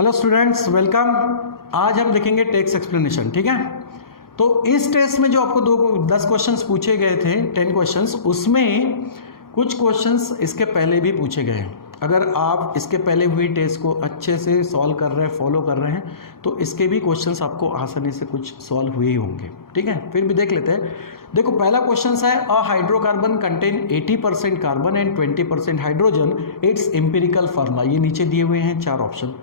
Hello students, welcome. आज हम देखेंगे टेक्स्ट एक्सप्लेनेशन। ठीक है, तो इस टेस्ट में जो आपको 10 क्वेश्चंस पूछे गए थे, 10 क्वेश्चंस, उसमें कुछ क्वेश्चंस इसके पहले भी पूछे गए हैं। अगर आप इसके पहले हुई टेस्ट को अच्छे से सॉल्व कर रहे हैं, फॉलो कर रहे हैं, तो इसके भी क्वेश्चंस आपको आसानी से कुछ सॉल्व हुए ही होंगे। ठीक है, फिर भी देख लेते हैं। देखो, पहला क्वेश्चन है, a hydrocarbon contain 80% carbon and 20% hydrogen, its empirical formula. ये नीचे दिए हुए हैं 4 ऑप्शन।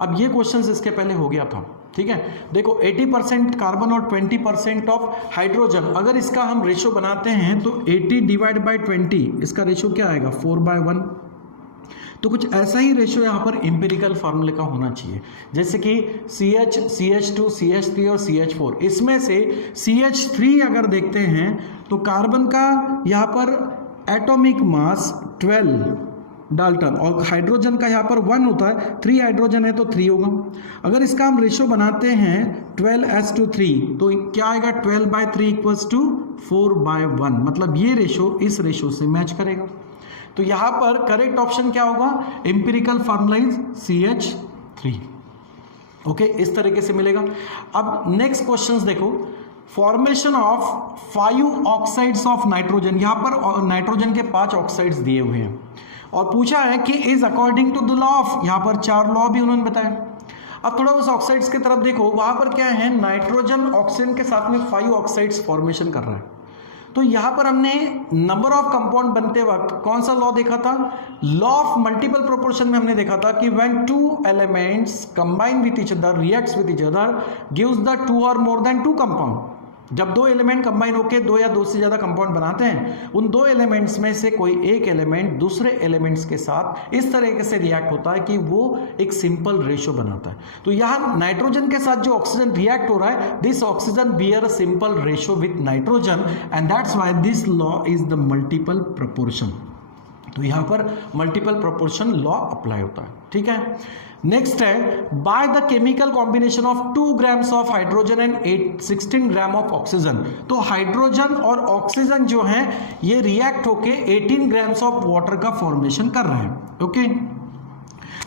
अब ये क्वेश्चंस इसके पहले हो गया था। ठीक है, देखो 80% कार्बन और 20% ऑफ हाइड्रोजन, अगर इसका हम रेशो बनाते हैं तो 80 डिवाइड बाई 20, इसका रेशो क्या आएगा 4/1। तो कुछ ऐसा ही रेशो यहाँ पर एम्पिरिकल फार्मूले का होना चाहिए, जैसे कि CH, CH2, CH3 और CH4। इसमें से CH3 अगर देखते हैं तो कार्बन का यहाँ पर एटॉमिक मास 12 डाल्टन और हाइड्रोजन का यहाँ पर 1 होता है। 3 हाइड्रोजन है तो 3 होगा। अगर इसका हम रेशो बनाते हैं 12:3, तो क्या आएगा 12/3 = 4/1। मतलब ये रेशो इस रेशो से मैच करेगा। तो यहाँ पर करेक्ट ऑप्शन क्या होगा, empirical formula is CH3। Okay, इस तरीके से मिलेगा। अब नेक्स्ट क्वेश्चन देखो, formation of 5 oxides of nitrogen. यहाँ पर नाइट्रोजन के 5 ऑक्साइड्स दिए हुए हैं और पूछा है कि is according to the law of, यहाँ पर 4 लॉ भी उन्होंने बताया। अब थोड़ा उस ऑक्साइड्स की तरफ देखो, वहां पर क्या है, नाइट्रोजन ऑक्सीजन के साथ में 5 ऑक्साइड्स फॉर्मेशन कर रहा है। तो यहाँ पर हमने नंबर ऑफ कंपाउंड बनते वक्त कौन सा लॉ देखा था, लॉ ऑफ मल्टीपल प्रोपोर्शन में हमने देखा था कि when 2 elements combine with each other reacts with each other gives the 2 और मोर देन 2 कंपाउंड। जब 2 एलिमेंट कंबाइन होकर 2 या 2 से ज़्यादा कंपाउंड बनाते हैं, उन 2 एलिमेंट्स में से कोई एक एलिमेंट दूसरे एलिमेंट्स के साथ इस तरीके से रिएक्ट होता है कि वो एक सिंपल रेशो बनाता है। तो यहाँ नाइट्रोजन के साथ जो ऑक्सीजन रिएक्ट हो रहा है, this oxygen bear a simple ratio with nitrogen and that's why this law is the multiple proportion. तो यहाँ पर मल्टीपल प्रोपोर्शन लॉ अप्लाई होता है। ठीक है, नेक्स्ट है, by the chemical combination of 2 grams of hydrogen and 16 gram of oxygen. तो hydrogen और ऑक्सीजन जो है ये रिएक्ट होके 18 ग्राम्स ऑफ वाटर का फॉर्मेशन कर रहे हैं। ओके,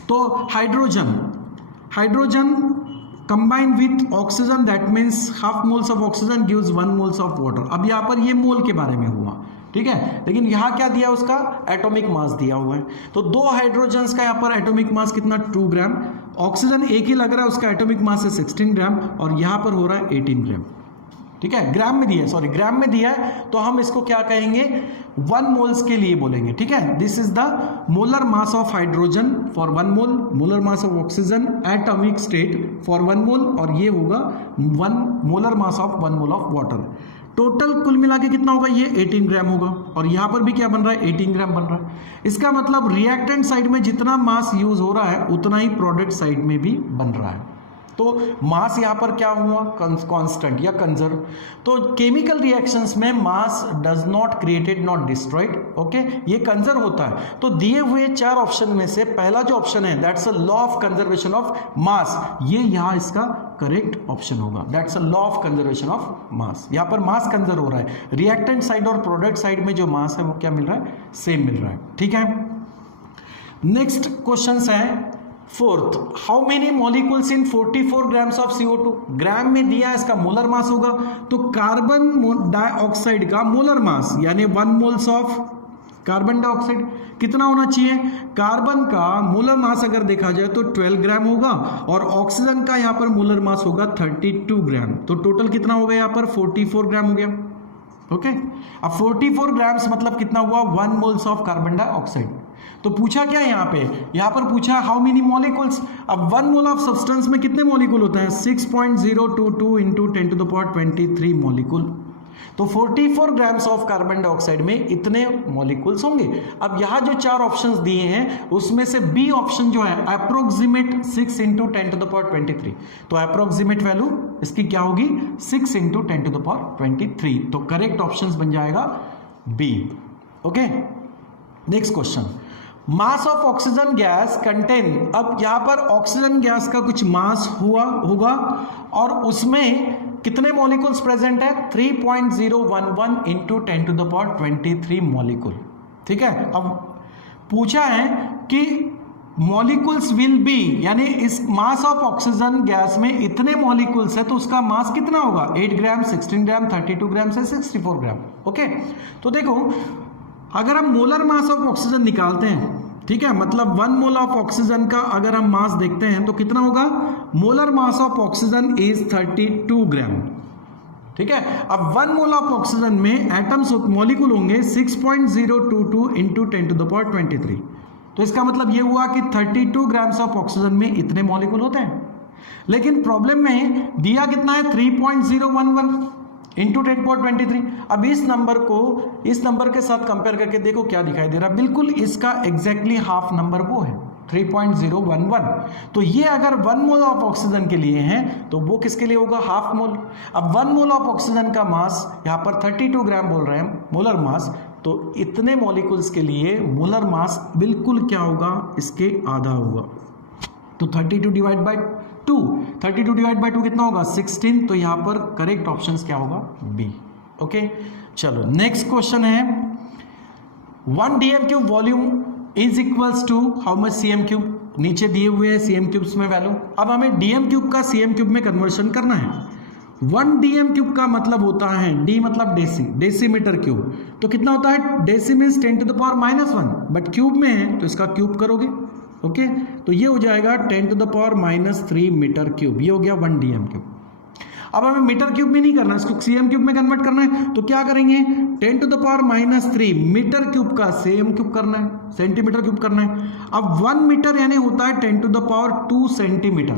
तो hydrogen combine with oxygen, that means half moles of oxygen gives 1 moles of water. अब यहाँ पर ये मोल के बारे में हुआ, ठीक है, लेकिन यहाँ क्या दिया, उसका एटॉमिक मास दिया हुआ है। तो 2 हाइड्रोजन्स का यहाँ पर एटॉमिक मास कितना, 2 ग्राम। ऑक्सीजन एक ही लग रहा है, उसका एटॉमिक मास है 16 ग्राम और यहाँ पर हो रहा है 18 ग्राम। ठीक है, ग्राम में दिया है, सॉरी ग्राम में दिया है, तो हम इसको क्या कहेंगे, 1 मोल्स के लिए बोलेंगे। ठीक है, this is the molar mass of hydrogen for 1 mole, molar mass of oxygen atomic state for 1 मोल, और ये होगा 1 molar mass of 1 mole of water. Total कुल मिला के कितना होगा, ये 18 ग्राम होगा। और यहाँ पर भी क्या बन रहा है, 18 ग्राम बन रहा है। इसका मतलब रिएक्टेंट साइड में जितना मास यूज हो रहा है उतना ही प्रोडक्ट साइड में भी बन रहा है। तो मास यहाँ पर क्या हुआ, कांस्टेंट या कंजर्व। तो केमिकल रिएक्शंस में mass does not created not destroyed. Okay, ये कंजर्व होता है। तो दिए हुए 4 ऑप्शन में से पहला जो ऑप्शन है, that's a law of conservation of mass, ये यहाँ इसका करेक्ट ऑप्शन होगा। That's a law of conservation of mass. यहाँ पर मास कंजर्व हो रहा है, रिएक्टेंट साइड और प्रोडक्ट साइड में जो मास है वो क्या मिल रहा है, सेम मिल रहा है। ठीक है, नेक्स्ट क्वेश्चन है 4th, how many molecules in 44 grams of CO2। ग्राम में दिया, इसका मोलर मास होगा। तो कार्बन डाइऑक्साइड का मोलर मास यानी 1 मोल्स ऑफ कार्बन डाइऑक्साइड कितना होना चाहिए, कार्बन का मोलर मास अगर देखा जाए तो 12 ग्राम होगा और ऑक्सीजन का यहाँ पर मोलर मास होगा 32 ग्राम। तो टोटल कितना हो गया, यहाँ पर 44 ग्राम हो गया। ओके, अब 44 ग्राम्स मतलब कितना हुआ, 1 मोल्स ऑफ कार्बन डाइऑक्साइड। तो पूछा क्या यहाँ पर पूछा हाउ मेनी मॉलिक्यूल्स। अब 1 मोल ऑफ सब्सटेंस में कितने मॉलिक्यूल होते हैं, 6.022 इंटू 10⁻23 मॉलिक्यूल। तो 44 ग्राम्स ऑफ कार्बन डाइऑक्साइड में इतने मॉलिक्यूल्स होंगे। अब यहाँ जो 4 ऑप्शंस दिए हैं उसमें से बी ऑप्शन जो है अप्रोक्सीमेट 6 इंटू 10⁻23, तो अप्रोक्सीमेट वैल्यू इसकी क्या होगी, 6 इंटू 10⁻23। तो करेक्ट ऑप्शन बन जाएगा B. Okay, next question, mass of oxygen gas contain. अब यहां पर ऑक्सीजन गैस का कुछ मास होगा और उसमें कितने मॉलिक्यूल्स प्रेजेंट है, 3.011 इंटू 10⁻23 मॉलिक्यूल। ठीक है, अब पूछा है कि मॉलिक्यूल्स विल बी, यानी इस मास ऑफ ऑक्सीजन गैस में इतने मॉलिक्यूल्स है तो उसका मास कितना होगा, 8 ग्राम, 16 ग्राम, 32 ग्राम से 64 ग्राम। ओके, तो देखो अगर हम मोलर मास ऑफ ऑक्सीजन निकालते हैं, ठीक है, मतलब 1 मोल ऑफ ऑक्सीजन का अगर हम मास देखते हैं तो कितना होगा, molar mass of oxygen is 32 ग्राम। ठीक है, अब 1 मोल ऑफ ऑक्सीजन में एटम्स मॉलिक्यूल होंगे 6.022 इंटू 10 टू द पावर 23। तो इसका मतलब ये हुआ कि 32 ग्राम्स ऑफ ऑक्सीजन में इतने मॉलिक्यूल होते हैं। लेकिन प्रॉब्लम में दिया कितना है, 3.011 इंटू 10 पावर 23। अब इस नंबर को इस नंबर के साथ कंपेयर करके देखो क्या दिखाई दे रहा है, बिल्कुल इसका एग्जैक्टली हाफ नंबर वो है 3.011। तो ये अगर 1 मोल ऑफ ऑक्सीजन के लिए है तो वो किसके लिए होगा, हाफ मोल। अब 1 मोल ऑफ ऑक्सीजन का मास यहाँ पर 32 ग्राम बोल रहे हैं मोलर मास, तो इतने मॉलिक्यूल्स के लिए मोलर मास बिल्कुल क्या होगा, इसके आधा होगा। तो 32 डिवाइड बाय 2, 32 डिवाइड बाय 2 कितना होगा, 16। तो यहाँ पर करेक्ट ऑप्शन क्या होगा, बी। ओके, चलो नेक्स्ट क्वेश्चन है, 1 DM cube volume is equals to how much CM cube. नीचे दिए हुए हैं सीएम क्यूब्स में वैल्यू। अब हमें डीएम क्यूब का सीएम क्यूब में कन्वर्शन करना है। 1 डीएम क्यूब का मतलब होता है, डी मतलब डेसी, डेसीमीटर क्यूब। तो कितना होता है, deci means 10 to the power -1, but cube में है तो इसका क्यूब करोगे। ओके, तो ये हो जाएगा 10 to the power -3 metre cube. ये हो गया 1 डीएम क्यूब। अब हमें मीटर क्यूब में नहीं करना, इसको सीएम क्यूब में कन्वर्ट करना है। तो क्या करेंगे, 10 to the power -3 metre cube का सीएम क्यूब करना है, सेंटीमीटर क्यूब करना है। अब 1 मीटर यानी होता है 10 टू द पावर 2 सेंटीमीटर।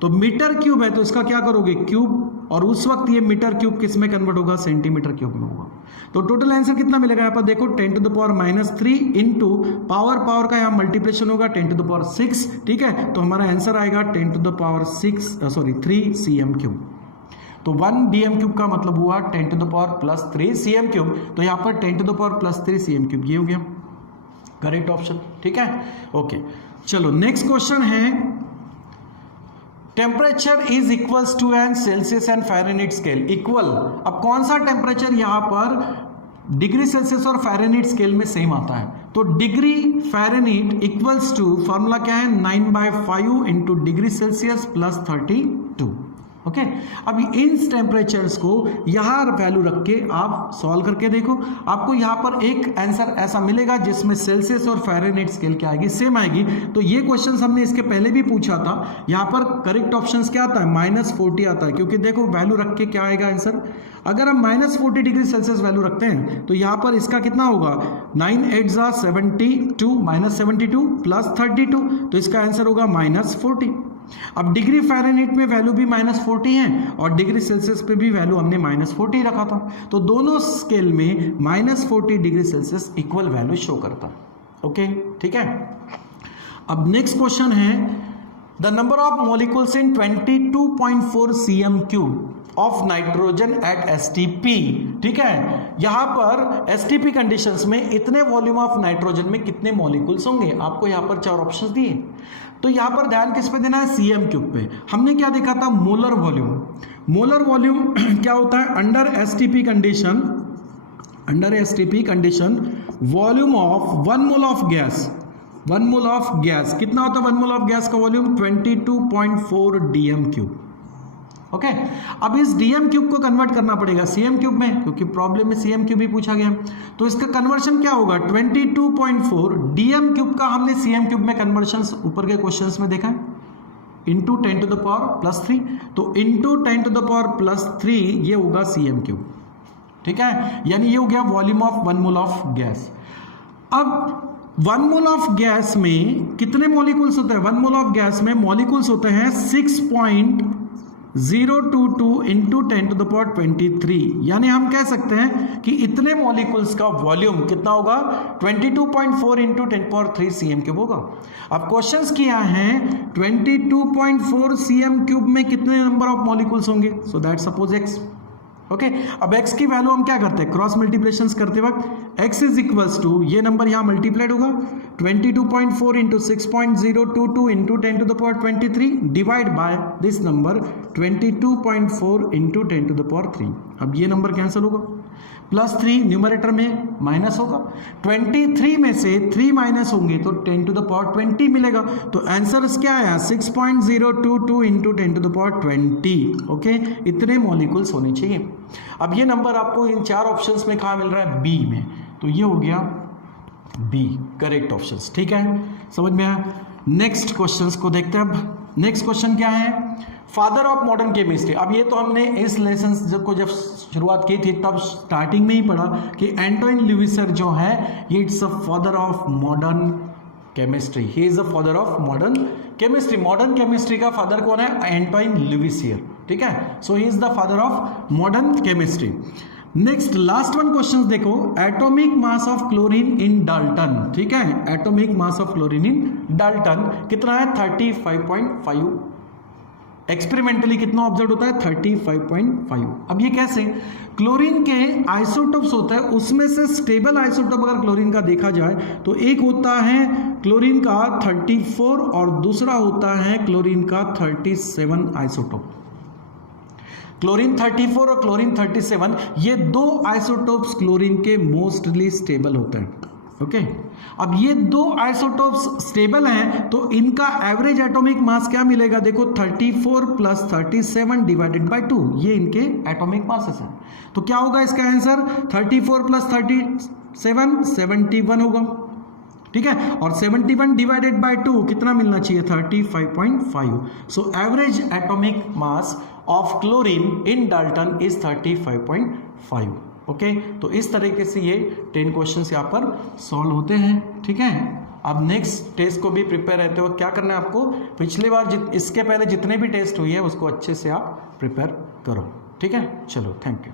तो मीटर क्यूब है तो इसका क्या करोगे, क्यूब, और उस वक्त ये मीटर क्यूब किस में कन्वर्ट होगा, सेंटीमीटर क्यूब में होगा। तो टोटल आंसर कितना मिलेगा यहाँ पर देखो, 10 to the power -3 into power का यहाँ मल्टीप्लिकेशन होगा 10 टू द पावर 6। ठीक है, तो हमारा आंसर आएगा 10 to the power 3 CM cube. तो 1 डीएम क्यूब का मतलब हुआ 10 to the power +3 CM cube. तो यहाँ पर 10 to the power +3 CM cube, ये हो गया करेक्ट ऑप्शन। ठीक है, ओके, चलो नेक्स्ट क्वेश्चन है, temperature is equals to N Celsius and Fahrenheit scale equal. अब कौन सा टेम्परेचर यहाँ पर डिग्री सेल्सियस और फ़ारेनहीट स्केल में सेम आता है, तो degree Fahrenheit equals to, formula क्या है, 9/5 इंटू डिग्री सेल्सियस +32। ओके, अब इन टेम्परेचर्स को यहाँ वैल्यू रख के आप सॉल्व करके देखो, आपको यहाँ पर एक आंसर ऐसा मिलेगा जिसमें सेल्सियस और फ़ारेनहीट स्केल क्या आएगी, सेम आएगी। तो ये क्वेश्चन हमने इसके पहले भी पूछा था। यहाँ पर करेक्ट ऑप्शन क्या आता है, -40 आता है, क्योंकि देखो वैल्यू रख के क्या आएगा आंसर। अगर हम -40 डिग्री सेल्सियस वैल्यू रखते हैं तो यहाँ पर इसका कितना होगा, 9 8 72 -72 +32, तो इसका आंसर होगा -40। अब डिग्री फ़ारेनहीट में वैल्यू भी -40 है और डिग्री सेल्सियस पे भी वैल्यू हमने -40 रखा था, तो दोनों स्केल में -40 degree Celsius equal value show करता है। ओके, ठीक है। अब नेक्स्ट क्वेश्चन है, the number of molecules in 22.4 CM cube of nitrogen eight STP. ठीक है, यहां पर एसटीपी कंडीशंस में इतने वॉल्यूम ऑफ नाइट्रोजन में कितने मॉलिक्यूल्स होंगे, आपको यहां पर 4 ऑप्शंस दिए। तो यहां पर ध्यान किस पे देना है, सीएम क्यूब पे। हमने क्या देखा था, मोलर वॉल्यूम। मोलर वॉल्यूम क्या होता है, under STP condition volume of 1 mole of gas, 1 mole of gas कितना होता है, 1 मोल ऑफ गैस का वॉल्यूम 22.4 डीएम क्यूब। ओके, अब इस डीएम क्यूब को कन्वर्ट करना पड़ेगा सीएम क्यूब में, क्योंकि प्रॉब्लम में सीएम क्यूब ही पूछा गया। तो इसका कन्वर्शन क्या होगा, 22.4 डीएम क्यूब का हमने सीएम क्यूब में कन्वर्शन ऊपर के क्वेश्चंस में देखा है, इंटू 10 टू द पावर +3। तो इंटू 10 टू द पावर +3 ये होगा सीएम क्यूब। ठीक है, यानी ये हो गया volume of 1 mole of gas. अब 1 मोल ऑफ गैस में कितने मॉलिक्यूल्स होते हैं, 1 मोल ऑफ गैस में मॉलिक्यूल्स होते हैं 6.022 इंटू 10 टू द पावर 23। यानी हम कह सकते हैं कि इतने मॉलिक्यूल्स का वॉल्यूम कितना होगा, 22.4 इंटू 10 पावर 3 सीएम क्यूब होगा। अब क्वेश्चंस किया है 22.4 सीएम क्यूब में कितने नंबर ऑफ मॉलिक्यूल्स होंगे, so that suppose x। Okay, अब x की वैल्यू हम क्या करते हैं, क्रॉस मल्टीप्लिकेशन करते वक्त x इज इक्वल्स टू, ये नंबर यहाँ मल्टीप्लाइड होगा 22.4 into 6.022 into 10 to the power 23 divide by this number 22.4 into 10 to the power 3। अब ये नंबर कैंसिल होगा, +3 न्यूमरेटर में माइनस होगा, 23 में से 3 माइनस होंगे तो 10 टू द पावर 20 मिलेगा। तो आंसर क्या आया 6.022 into 10 to the power 20। Okay, इतने मॉलिक्यूल्स होने चाहिए। अब ये नंबर आपको इन 4 ऑप्शंस में कहाँ मिल रहा है, बी में, तो ये हो गया बी करेक्ट ऑप्शंस। ठीक है, समझ में आया। नेक्स्ट क्वेश्चंस को देखते हैं। अब नेक्स्ट क्वेश्चन क्या है, फादर ऑफ मॉडर्न केमिस्ट्री। अब ये तो हमने इस लेसन को जब शुरुआत की थी तब स्टार्टिंग में ही पढ़ा कि एंटोइन लुइसर जो है ये it's a father of modern chemistry, he is the father of modern chemistry. Modern chemistry का फादर कौन है, एंटोइन लुइसियर। ठीक है, so he is the father of modern chemistry. Next last one question देखो, atomic mass of chlorine in dalton. ठीक है, atomic mass of chlorine in dalton कितना है 35.5। एक्सपेरिमेंटली कितना ऑब्जर्व होता है 35.5। अब ये कैसे, क्लोरीन के आइसोटोप्स होता है, उसमें से स्टेबल आइसोटोप अगर क्लोरीन का देखा जाए तो एक होता है क्लोरीन का 34 और दूसरा होता है क्लोरीन का 37 आइसोटोप। क्लोरीन 34 और क्लोरीन 37 ये दो आइसोटोप्स क्लोरीन के मोस्टली स्टेबल होते हैं। ओके, अब ये दो आइसोटोप्स स्टेबल हैं तो इनका एवरेज एटॉमिक मास क्या मिलेगा, देखो 34 प्लस 37 डिवाइडेड बाय 2, ये इनके एटॉमिक मासेस हैं। तो क्या होगा इसका आंसर 34 प्लस 37 71 होगा। ठीक है, और 71 डिवाइडेड बाय 2 कितना मिलना चाहिए 35.5। So average atomic mass of chlorine in Dalton is 35.5। Okay, तो इस तरीके से ये 10 क्वेश्चंस यहाँ पर सॉल्व होते हैं। ठीक है, अब नेक्स्ट टेस्ट को भी प्रिपेयर रहते हो, क्या करना है आपको, पिछली बार इसके पहले जितने भी टेस्ट हुए हैं उसको अच्छे से आप प्रिपेयर करो। ठीक है, चलो थैंक यू।